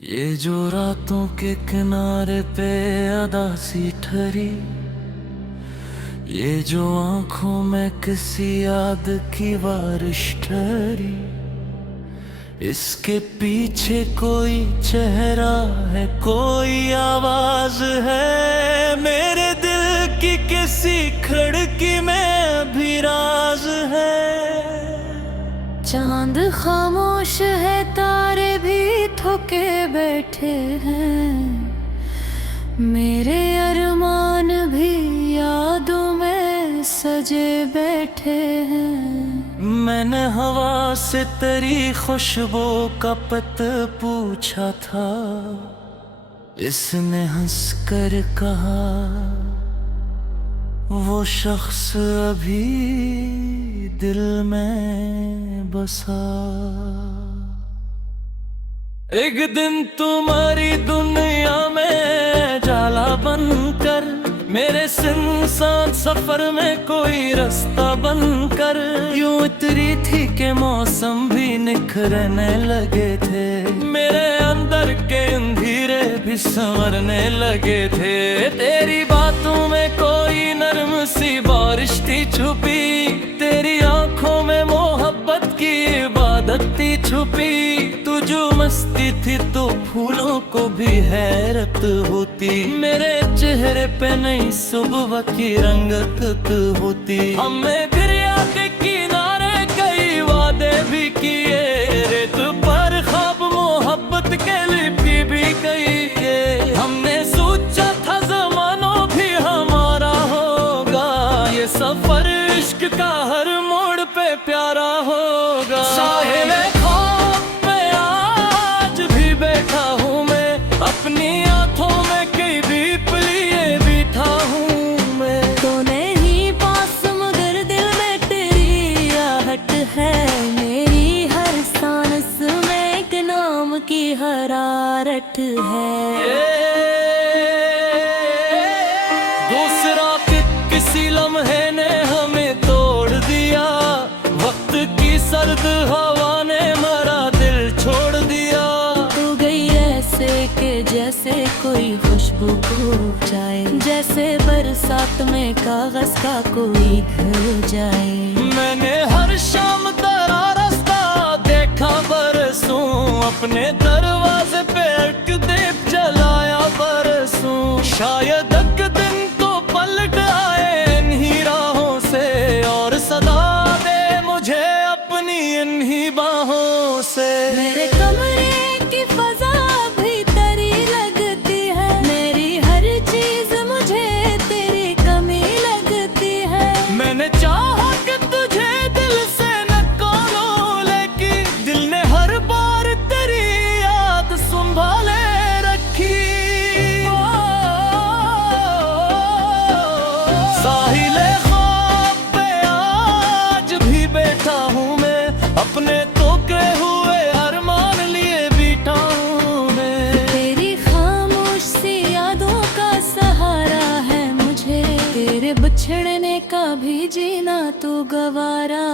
ये जो रातों के किनारे पे अदा सी ठहरी, ये जो आंखों में किसी याद की बारिश ठहरी, इसके पीछे कोई चेहरा है, कोई आवाज है, मेरे दिल की किसी खिड़की में अभी राज है। चांद खामोश है, तारे भी थके बैठे हैं, मेरे अरमान भी यादों में सजे बैठे हैं। मैंने हवा से तेरी खुशबू का पता पूछा था, इसने हंसकर कहा वो शख्स अभी दिल में बसा। एक दिन तुम्हारी दुनिया में जाला बनकर, मेरे सुनसान सफर में कोई रास्ता बनकर, यूं उतरी थी कि मौसम भी निखरने लगे थे, मेरे अंदर के अंधेरे भी संवरने लगे थे। तेरी बातों में कोई नरम सी बारिश थी छुपी, तेरी आंखों में मोहब्बत की इबादत थी छुपी। तू जो मस्ती थी तो फूलों को भी हैरत होती, मेरे चेहरे पे नई सुबह की रंगत होती। हमें दरिया के किनारे कई वादे भी किए, रेत पर ख्वाब मोहब्बत के लिपि भी किए। हमने सोचा था ज़माना भी हमारा होगा, ये सफर इश्क का हर मोड़ पे प्यारा होगा। साहिले ख्वाब पे आज भी बैठा हूँ मैं, अपनी आंखों में कई दीप लिए बैठा हूँ मैं। तो नहीं पास मगर दिल में तेरी आहट है, मेरी हर सांस में एक नाम की हरारत है। दूसरा किसी लम्हे ने हमें तोड़ दिया, वक्त की सर्द हवा ने हमारा दिल छोड़ दिया। तू गई ऐसे के जैसे कोई खुशबू खो जाए, जैसे बरसात में कागज का कोई घर जाए। मैंने हर शाम तेरा रास्ता देखा बरसों, अपने दरवाजे पे एक दीप जलाया बरसों। शायद एक दिन तो पलट आए इन्हीं राहों से, और सदा दे मुझे अपनी इन्हीं बाहों से। मेरे कमरे की फजा भी तेरी लगती है, मेरी हर चीज मुझे तेरी कमी लगती है। मैंने चाहा कि तुझे दिल से न खोलूं, लेकिन दिल ने हर बार तेरी याद संभाले रखी। साहिले ख्वाब पे आज भी बैठा हूँ मैं, अपने तोके हुए अरमान लिए बैठा हूँ मैं। तेरी खामोश सी यादों का सहारा है मुझे, तेरे बिछड़ने का भी जीना तो गवारा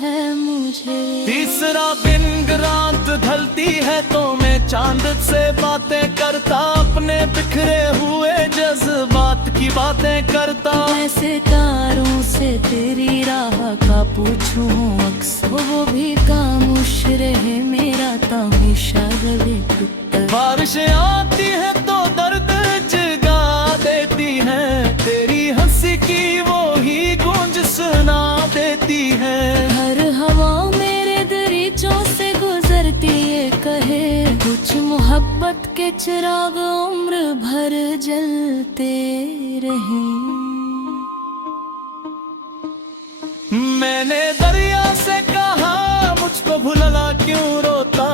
है मुझे। तीसरा दिन रात ढलती है तो मैं चांद से बातें करता, अपने बिखरे हुए जज्बात की बातें करता। मैं सितारों से तेरी राह का पूछूं अक्सर, वो भी खामोश रहे मेरा तमाशा गले टूटा। बारिशें आती है तो दर्द जगा देती है, तेरी हंसी की वो ही गूंज सुना देती है। हर हवा मेरे दरीचों से गुजरती है, कहे कुछ मोहब्बत के चिराग उम्र भर जलते रहे। मैंने दरिया से कहा मुझको भुलना क्यों रोता,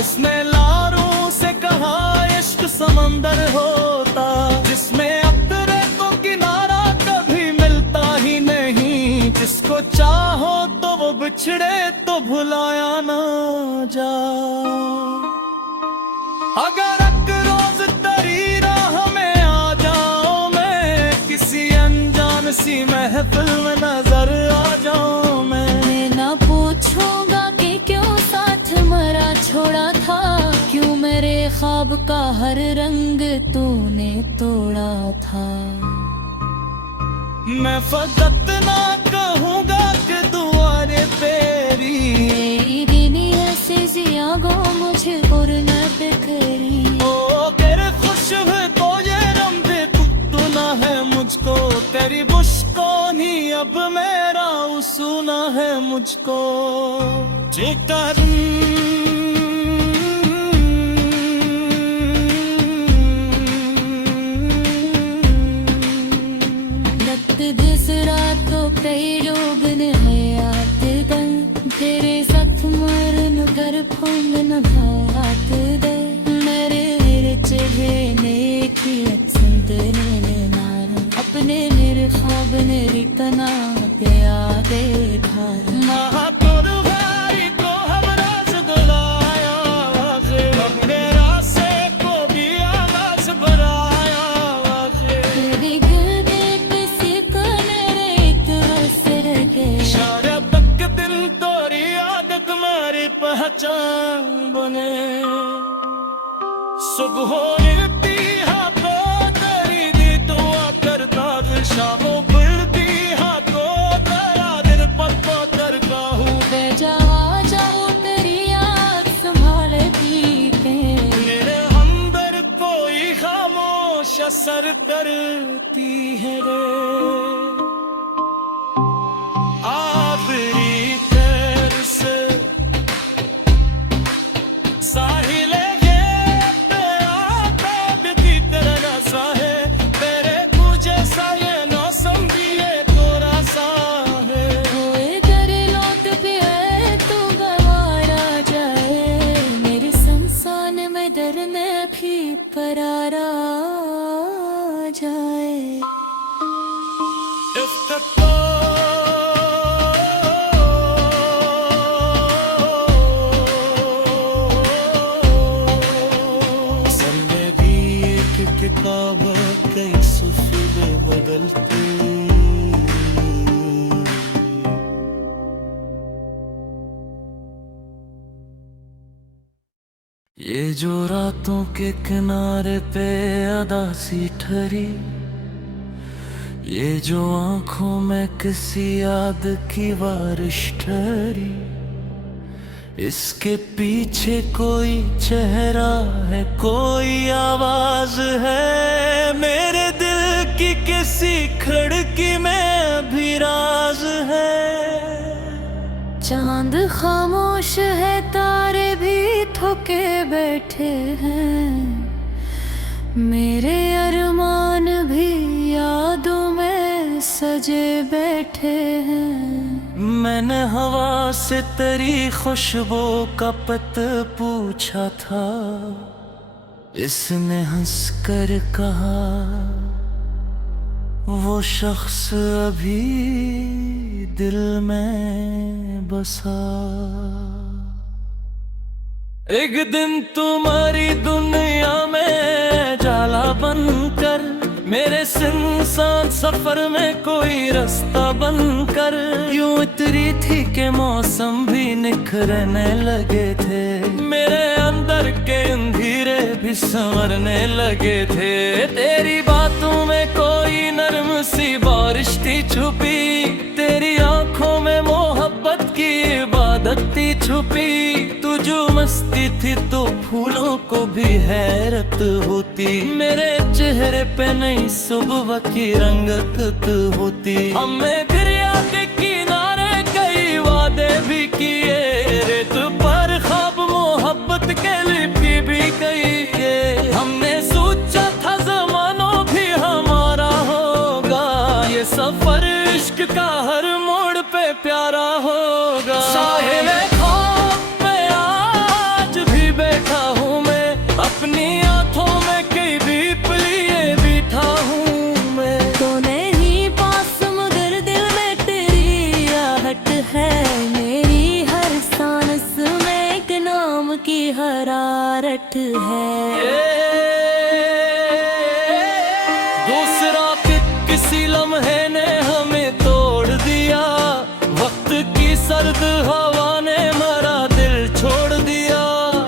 इसने लारों से कहा इश्क समंदर होता, जिसमें अक्तरे को किनारा कभी मिलता ही नहीं। जिसको चाहो तो वो बिछड़े तो भुलाया ना जा। अगर एक रोज तेरी राह में आ जाऊं मैं, किसी अनजान सी महफिल में नजर आ जाऊं मैं ना पूछूंगा कि क्यों साथ मरा छोड़ा था, क्यों ख्वाब का हर रंग तूने तोड़ा था। मैं फकत ना कहूँगा कि दुआरे तेरी, तेरी ऐसे जिया गो मुझे और न बिखरी। ओ तेरे खुश हुए तो ये रंबे कुत्तुना है मुझको, तेरी मुस्कानी अब मेरा उसूना है मुझको। चिकर दिस रातों कई लोग ने हयात गन, तेरे साथ मरन कर फोंग न भात दे। मेरे चेहरे ने की संतरे नार, अपने मेरे ख्वाब ने रितना क्या दे धार। महा तोर भाई को हम रास गुलाया, अपने रासे को भी आवाज बनाया। तेरी दिल दे किसी को मेरे तो सिर के, सारा तक दिल तोरी आदत मारी पहचान बने। सुबह निरती हाथों तेरी दी दुआ करता, शामों खुलती हाथों तेरा दिल पत्तों करता हूँ। जाओ जाओ तेरी याद संभाले पीते, मेरे अंदर कोई खामोश असर करती है रे। आखिरी तेर से साहिल परारा जाए। जिंदगी एक किताब कई सफेद बदलती, ये जो रातों के किनारे पे अदा सी ठहरी, ये जो आंखों में किसी याद की बारिश ठहरी, इसके पीछे कोई चेहरा है, कोई आवाज है। मेरे दिल की किसी खिड़की में भी राज है। चांद खामोश है, तारे भी थके बैठे हैं, मेरे अरमान भी यादों में सजे बैठे हैं। मैंने हवा से तेरी खुशबू का पत पूछा था, इसने हंसकर कहा वो शख्स अभी दिल में बसा। एक दिन तुम्हारी दुनिया में जाला बनकर, मेरे सुनसान सफर में कोई रास्ता बनकर, यूं उतरी थी के मौसम भी निखरने लगे थे, मेरे अंदर के अंधेरे भी संवरने लगे थे। तेरी बातों में कोई नरम सी बारिश थी छुपी, तेरी आंखों में मोहब्बत की इबादत थी छुपी। तू जो मस्ती थी तो फूलों को भी हैरत होती, मेरे चेहरे पे नई सुबह की रंगत होती। हमें दरिया के किनारे कई वादे भी किए, रेत पर ख्वाब मोहब्बत के लिपि भी किए। हमने सोचा था ज़मानों भी हमारा होगा, ये सफर इश्क का हर मोड़ पे प्यारा होगा। साहिल ख्वाब पे आज भी बैठा हूँ मैं, अपनी आंखों में कई दीप लिए बैठा हूँ मैं। तो नहीं पास मगर दिल में तेरी आहट है, मेरी हर सांस में एक नाम की हरारत है। दूसरा किसी लम्हे ने हमें तोड़ दिया, वक्त की सर्द हवा ने हमारा दिल छोड़ दिया।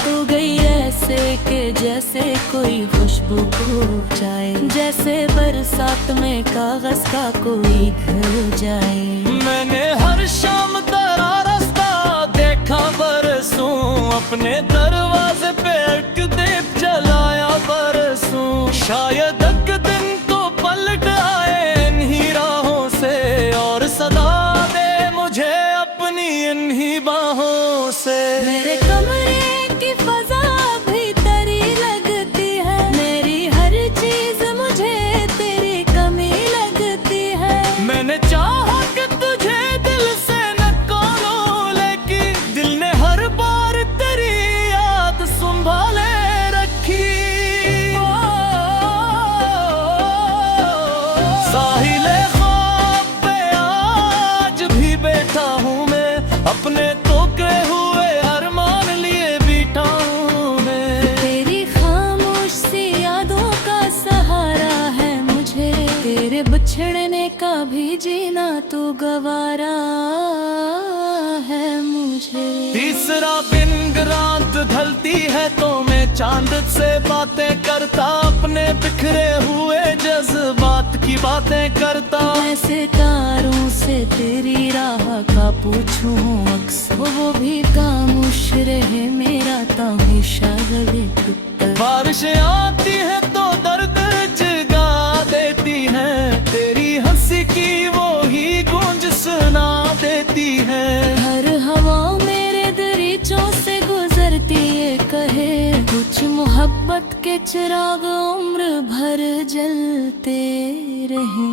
तू गई ऐसे के जैसे कोई खुशबू खो जाए, जैसे बरसात में कागज का कोई घर जाए। मैंने हर शाम तेरा रास्ता देखा बरसों, अपने दरवाजे पे एक दीप जलाया बरसों। शायद एक दिन तो पलट आए इन्हीं राहों से, और सदा दे मुझे अपनी इन्हीं बाहों से। मेरे कमरे की फजा भी तेरी लगती है, मेरी हर चीज मुझे तेरी कमी लगती है। मैंने चाहा कि तुझे दिल से न करो, लेकिन दिल ने हर बार तेरी याद संभाले रखी। साहिले ख्वाब पे आज भी बैठा हूँ मैं, अपने तोके हुए अरमान लिए बीठा हूँ मैं। तेरी खामोश सी यादों का सहारा है मुझे, तेरे बिछड़ने का भी जीना तू गवारा है मुझे। तीसरा दिन रात ढलती है तो मैं चांद से बातें करता, अपने बिखरे हुए जज्बात की बातें करता। मैं सितारों से तेरी राह का पूछूं अक्सर, वो भी खामोश रहे मेरा तमाशा गले टूटा। बारिशें आती है तो दर्द जगा देती है, तेरी हंसी की वो ही गूंज सुना देती है। हर हवा मेरे दरीचों से गुजरती है, कहे कुछ मोहब्बत के चिराग उम्र भर जलते रहे।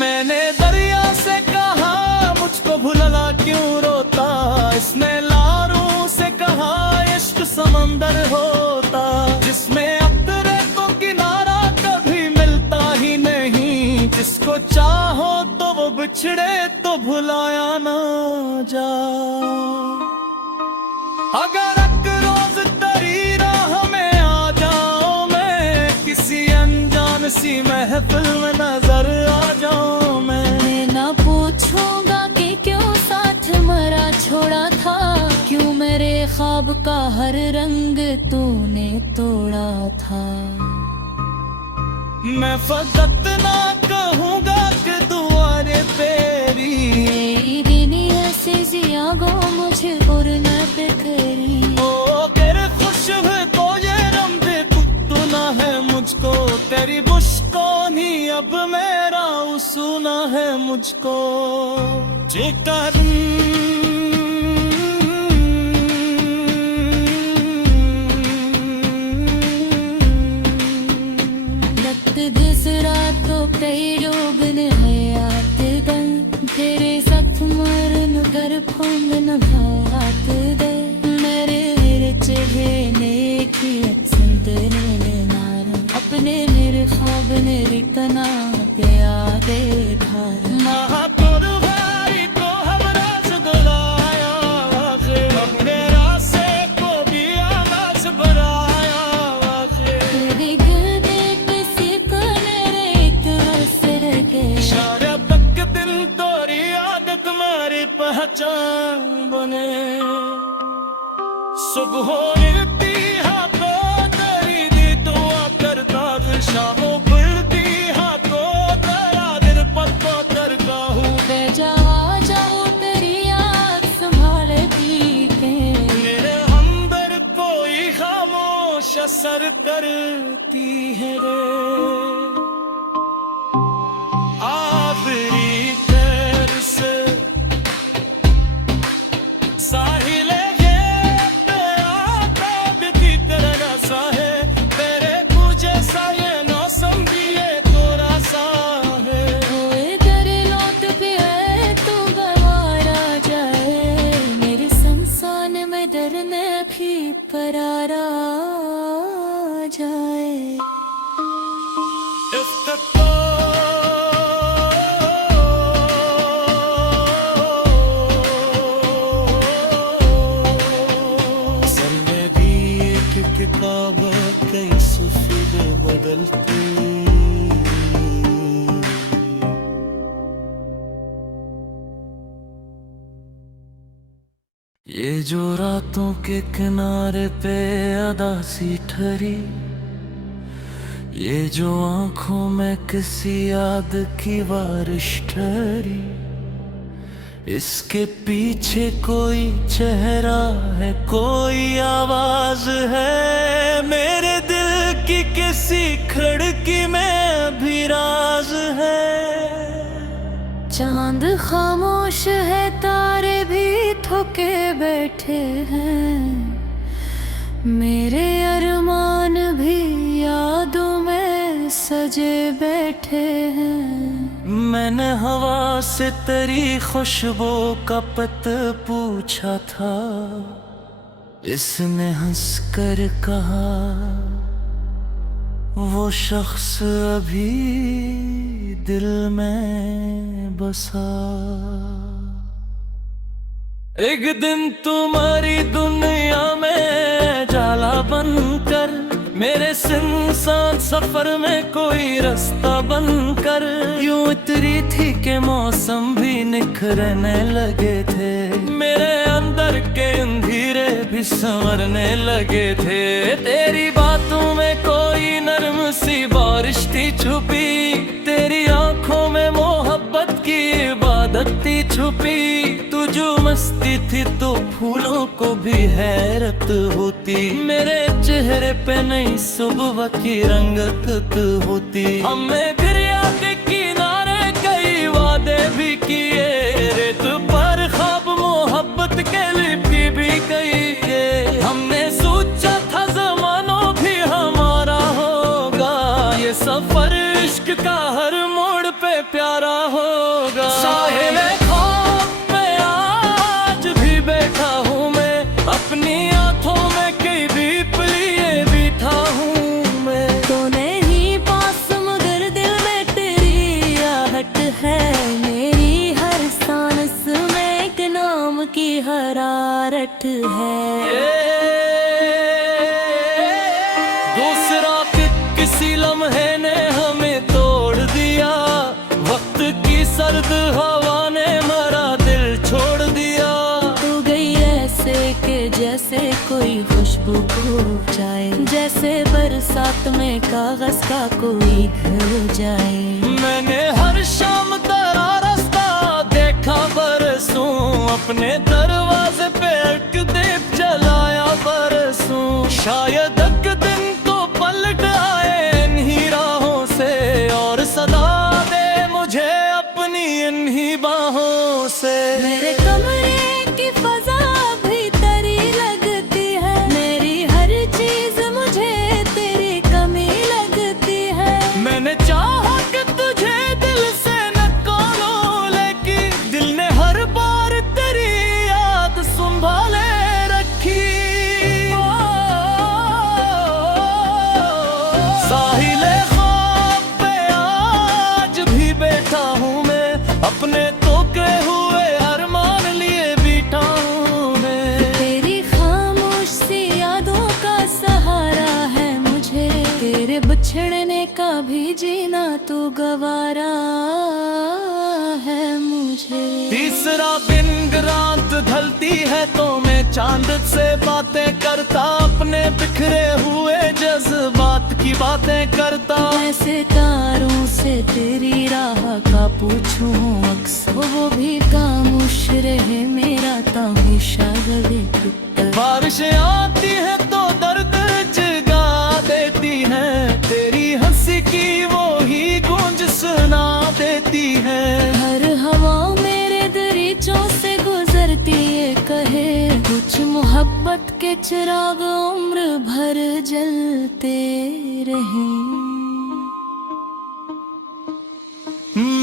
मैंने दरिया से कहा मुझको भुलना क्यों रोता, इसने लारों से कहा इश्क समंदर होता, जिसमें अक्तरे तो किनारा कभी मिलता ही नहीं। जिसको चाहो तो वो बिछड़े तो भुलाया ना जा। अगर एक रोज तेरी राह में आ जाऊं मैं, किसी अनजान सी महफिल में नजर आ जाऊं मैं ना पूछूंगा कि क्यों साथ मरा छोड़ा था, क्यों मेरे ख्वाब का हर रंग तूने तोड़ा था। मैं फकत ना कहूँगा कि दुआरे तेरी ऐसी जियागो मुझे और न बिखरी। ओ तेरे खुश है तो ये रंबे कुत्तू ना है मुझको, तेरी बुश्कोनी अब मेरा सुना है मुझको। चिकर दिस रातों कई रोगन है आत दन, तेरे साथ मरन कर फोंगन भात दे। मेरे चेहरे ने की संतरे नार, अपने मेरे ख्वाब ने रिकना प्यारे भार। पहचान बने सुबह मिलती हाथों तेरी दी दुआ करता, शामों फिरती हाथों तेरा दिल पत्ता करता हूँ। जाओ तेरी याद संभालती है, मेरे अंदर कोई खामोश असर करती है रे। आखिरी तेर से साहिले ये तेरा ताब की तरह सा है, तेरे तुझे सा ये मौसम भी ये थोड़ा सा है। कोई तेरे लौट पे है तू गवारा जाए, मेरे संसान में डरने भी परारा जाए। किताब कई सफेदे बदलती, ये जो बातों के किनारे पे अदा सी ठहरी, ये जो आंखों में किसी याद की बारिश ठहरी, इसके पीछे कोई चेहरा है, कोई आवाज है, मेरे दिल की किसी खिड़की में भी राज है। चांद खामोश है, तारे भी थके बैठे हैं, मेरे अरमान भी यादों में सजे बैठे हैं। मैंने हवा से तेरी खुशबू का पता पूछा था, इसने हंसकर कहा वो शख्स अभी दिल में बसा। एक दिन तुम्हारी दुनिया में जाला बनकर, मेरे सुनसान सफर में कोई रास्ता बनकर, यूं उतरी थी कि मौसम भी निखरने लगे थे, मेरे अंदर के अंधेरे भी संवरने लगे थे। तेरी बातों में कोई नरम सी बारिश थी छुपी, तेरी आंखों में मोहब्बत की इबादत थी छुपी, तू जो मस्ती थी तो फूलों को भी हैरत होती, मेरे चेहरे पे नई सुबह की रंगत होती। हमने दरिया के किनारे कई वादे भी किए, रेत पर ख्वाब मोहब्बत के लिपि भी किए, हमने सोचा था ज़माना भी हमारा होगा, ये सफर इश्क का हर मोड़ पे प्यारा होगा। साहिल ख्वाब पे आज भी बैठा हूँ मैं, अपनी आंखों में कई दीप लिए बैठा हूँ मैं। तो नहीं पास मगर दिल में तेरी आहट है, मेरी हर सांस में एक नाम की हरारत है। दूसरा किसी लम्हे ने हमें तोड़ दिया, वक्त की सर्द हवा ने मेरा दिल छोड़ दिया, तू गई ऐसे कि जैसे कोई खुशबू खो जाए, जैसे बरसात में कागज का कोई घर जाए। मैंने हर शाम तेरा रास्ता देखा बरसों, अपने दरवाजे पे एक दीप जलाया बरसों, शायद एक दिन तो पलट आए इन्हीं राहों से, और सदा दे मुझे अपनी इन्हीं बाहों से। मेरे कमरे की फजा भी तेरी लगती है, मेरी हर चीज मुझे तेरी कमी लगती है, मैंने चाहा कि तुझे दिल से न कानूं, लेकिन दिल ने हर बार तेरी याद संभाले रखी। साहिले ख्वाब पे आज भी बैठा हूँ मैं, अपने तोके हुए अरमान लिए बैठा हूँ मैं। तेरी खामोश सी यादों का सहारा है मुझे, तेरे बिछड़ने का भी जीना तो गवारा है मुझे। तीसरा दिन रात ढलती है तो मैं चांद से बातें करता, अपने बिखरे हुए जज्बात की बातें करता, मैं सितारों से तेरी राह का पूछूं अक्सर, वो भी खामोश रहे मेरा तमाशा गले टूटा। बारिश आती है तो दर्द जगा देती है, तेरी हंसी की वो ही गूंज सुना देती है, हर हवा मेरे दरीचों से गुजरती है, कहे कुछ मोहब्बत के चिराग उम्र भर जलते रहें।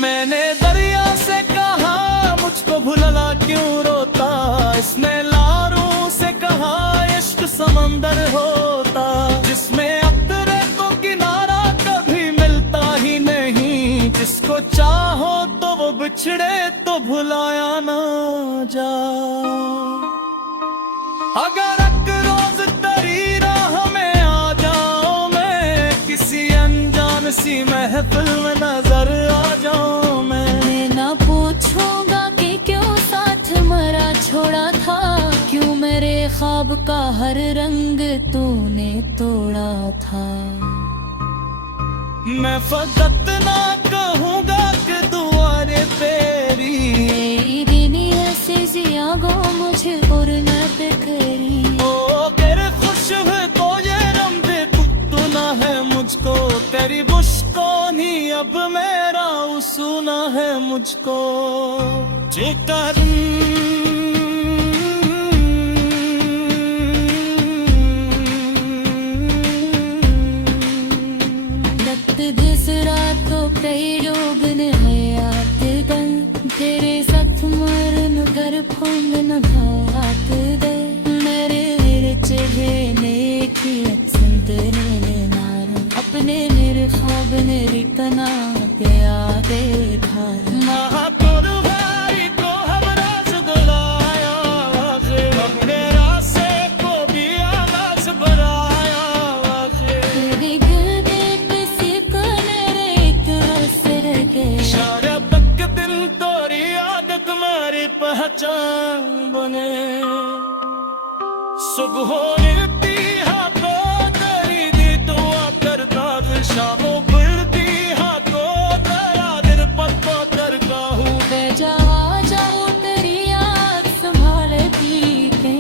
मैंने दरिया से कहा मुझको भुलना क्यों रोता, इसने लारों से कहा इश्क समंदर होता, जिसमें अतरे को किनारा कभी मिलता ही नहीं, जिसको चाहो तो वो बिछड़े तो भुलाया ना जा। अगर एक रोज तेरी राह में आ जाऊं मैं, किसी अनजान सी महफिल में नजर आ जाऊं मैं ना पूछूंगा कि क्यों साथ मरा छोड़ा था, क्यों मेरे ख्वाब का हर रंग तूने तोड़ा था। मैं फकत ना कहूँगा कि दुआरे तेरी, तेरी देनी ऐसे जिया गो मुझे और न बिखरी। ओ तेरे खुश हुए तो ये रंबे तू ना है मुझको, तेरी बुश्कोनी अब मेरा उसूना है मुझको। चिकर दिस रातों कई लोग ने हयात गन, तेरे साथ मरन कर फोंगन हाथ दे। मेरे चढ़े ने की संतरे नार, अपने मेरे ख्वाब ने रिकना प्या दे धार। महा तोर भाई को हम रास गुलाया, अपने रासे को भी आवाज बनाया। तेरे दिल दे किसी को मेरे एक असर गए। सारा तक दिल तोरी आदत मारी पहचान बने। सुबह निरती हाथों तेरी दी तो करता, शामों फिरती हाथों तेरा दिल पत्तों करता हूँ। जाओ जाओ तेरी याद संभाले पी के,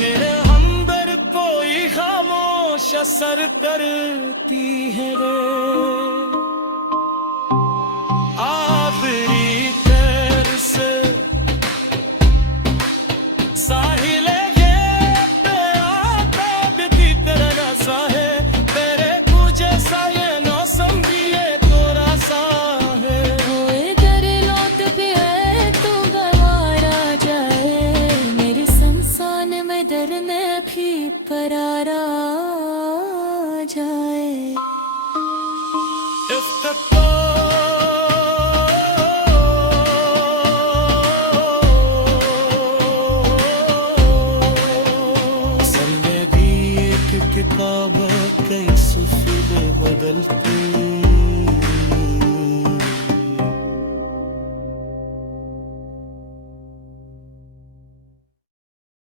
मेरे हमदर कोई खामोश असर करती है रे। आखिरी तेर से साहिले ये पे आता बिती तेरा सा है, तेरे तुझे सा ये मौसम भी ये तोरा सा है। कोई घर लौट पे है तू गवारा जाए, मेरे संसान में डरने भी परारा जाए। किताब कई सफेद बदलती